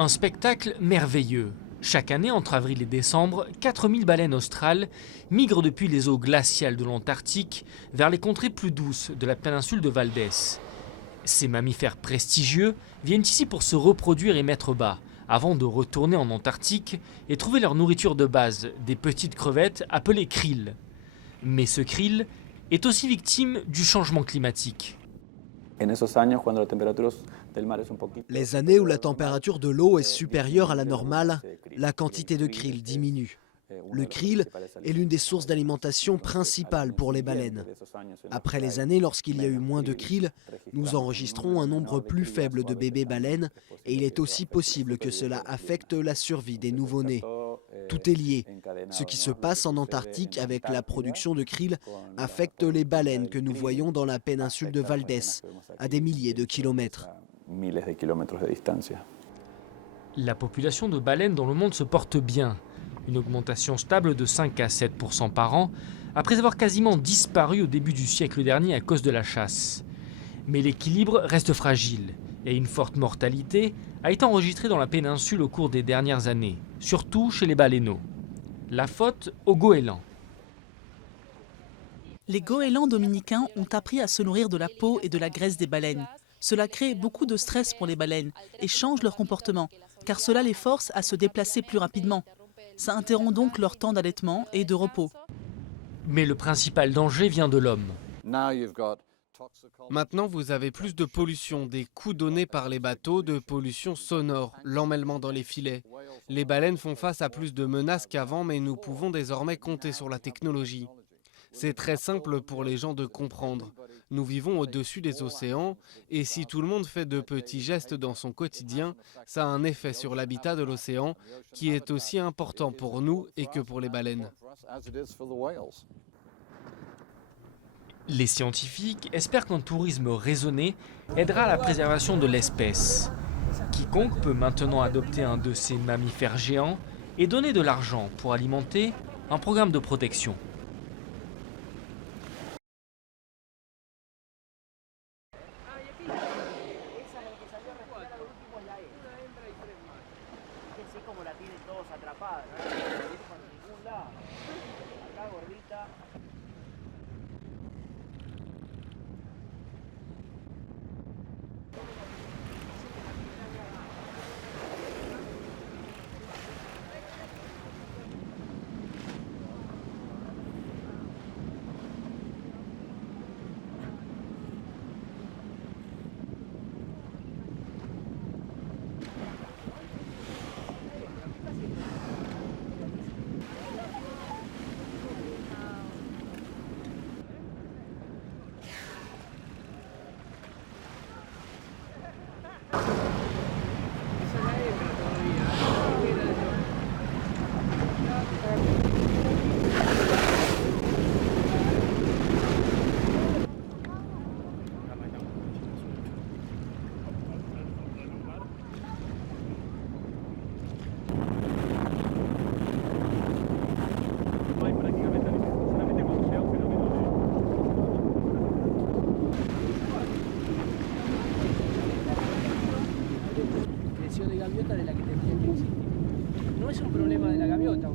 Un spectacle merveilleux. Chaque année, entre avril et décembre, 4000 baleines australes migrent depuis les eaux glaciales de l'Antarctique vers les contrées plus douces de la péninsule de Valdès. Ces mammifères prestigieux viennent ici pour se reproduire et mettre bas, avant de retourner en Antarctique et trouver leur nourriture de base, des petites crevettes appelées krill. Mais ce krill est aussi victime du changement climatique. Les années où la température de l'eau est supérieure à la normale, la quantité de krill diminue. Le krill est l'une des sources d'alimentation principales pour les baleines. Après les années lorsqu'il y a eu moins de krill, nous enregistrons un nombre plus faible de bébés baleines et il est aussi possible que cela affecte la survie des nouveau-nés. Tout est lié. Ce qui se passe en Antarctique avec la production de krill affecte les baleines que nous voyons dans la péninsule de Valdès, à des milliers de kilomètres. La population de baleines dans le monde se porte bien. Une augmentation stable de 5 à 7% par an, après avoir quasiment disparu au début du siècle dernier à cause de la chasse. Mais l'équilibre reste fragile et une forte mortalité a été enregistrée dans la péninsule au cours des dernières années, surtout chez les baleineaux. La faute aux goélands. Les goélands dominicains ont appris à se nourrir de la peau et de la graisse des baleines. Cela crée beaucoup de stress pour les baleines et change leur comportement, car cela les force à se déplacer plus rapidement. Ça interrompt donc leur temps d'allaitement et de repos. Mais le principal danger vient de l'homme. Maintenant, vous avez plus de pollution, des coups donnés par les bateaux, de pollution sonore, l'emmêlement dans les filets. Les baleines font face à plus de menaces qu'avant, mais nous pouvons désormais compter sur la technologie. C'est très simple pour les gens de comprendre. Nous vivons au-dessus des océans et si tout le monde fait de petits gestes dans son quotidien, ça a un effet sur l'habitat de l'océan qui est aussi important pour nous et que pour les baleines. Les scientifiques espèrent qu'un tourisme raisonné aidera à la préservation de l'espèce. Quiconque peut maintenant adopter un de ces mammifères géants et donner de l'argent pour alimenter un programme de protection. De gaviota de la que tendría que existir. No es un problema de la gaviota,